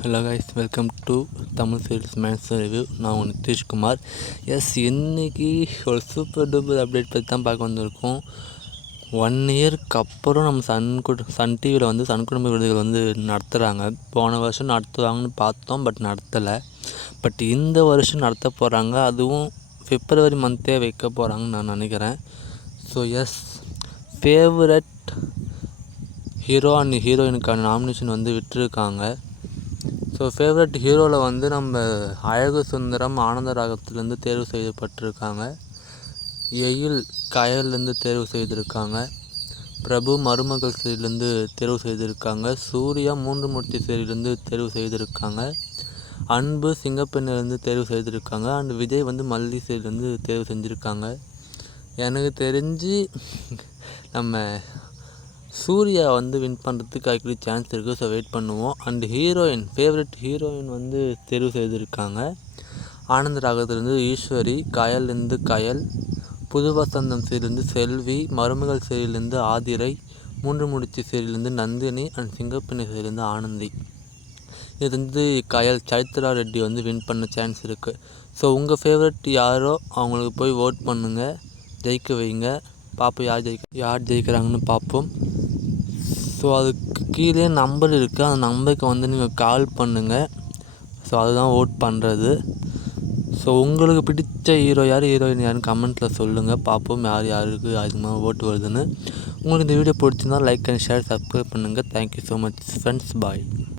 Hello guys, welcome to Tamil series match review. நான் உங்கள் நிதிஷ்குமார். இன்றைக்கி ஒரு சூப்பர் டூப்பர் அப்டேட் பற்றி தான் பார்க்க வந்திருக்கோம். 1 இயருக்கு அப்புறம் நம்ம சன் டிவியில் வந்து சன் குடும்ப விருதுகள் வந்து நடத்துகிறாங்க. போன வருஷம் நடத்துவாங்கன்னு பார்த்தோம், பட் நடத்தலை. பட் இந்த வருஷம் நடத்த போகிறாங்க. அதுவும் பிப்ரவரி மந்த்தே வைக்க போகிறாங்கன்னு நான் நினைக்கிறேன். ஃபேவரட் ஹீரோ அண்ட் ஹீரோயினுக்கான நாமினேஷன் வந்து விட்டுருக்காங்க. ஃபேவரட் ஹீரோவில் வந்து நம்ம அழகு சுந்தரம் ஆனந்த ராகத்துலேருந்து தேர்வு செய்யப்பட்டிருக்காங்க. எயில் கயல்லேருந்து தேர்வு செய்திருக்காங்க. பிரபு மருமகள் சீரியலேருந்து தேர்வு செய்திருக்காங்க. சூர்யா 3 மூர்த்தி சீரியலேருந்து தேர்வு செய்திருக்காங்க. அன்பு சிங்கப்பெண்ணிலேருந்து தேர்வு செய்திருக்காங்க. அண்ட் விஜய் வந்து மல்லி சீரியலேருந்து தேர்வு செஞ்சுருக்காங்க. எனக்கு தெரிஞ்சு நம்ம சூர்யா வந்து வின் பண்ணுறதுக்கு ஆக்சுவலி சான்ஸ் இருக்குது. வெயிட் பண்ணுவோம். அண்ட் ஃபேவரட் ஹீரோயின் வந்து தேர்வு செய்திருக்காங்க. ஆனந்த ராகத்துலேருந்து ஈஸ்வரி, கயல்லேருந்து கயல், புது வசந்தம் சீரியலேருந்து செல்வி, மருமகள் சீரியலேருந்து ஆதிரை, 3 முடிச்சு சீரியலேருந்து நந்தினி அண்ட் சிங்கப்பெண்ணி சீரியலேருந்து ஆனந்தி. இது வந்து சைத்ரா ரெட்டி வந்து வின் பண்ண சான்ஸ் இருக்குது. உங்கள் ஃபேவரட் யாரோ அவங்களுக்கு போய் ஓட் பண்ணுங்கள், ஜெயிக்க வைங்க. பார்ப்போம் யார் ஜெயிக்கிறாங்கன்னு பார்ப்போம். அதுக்கு கீழே நம்பர் இருக்குது. அந்த நம்பருக்கு வந்து நீங்கள் கால் பண்ணுங்கள். அதுதான் ஓட் பண்ணுறது. உங்களுக்கு பிடிச்ச ஹீரோ யார், ஹீரோயின் யாருன்னு கமெண்ட்டில் சொல்லுங்கள். பார்ப்போம் யாருக்கு அதிகமாக ஓட்டு வருதுன்னு. உங்களுக்கு இந்த வீடியோ பிடிச்சிருந்தால் லைக் அண்ட் ஷேர், சப்ஸ்கிரைப் பண்ணுங்கள். Thank you so much friends. பாய்.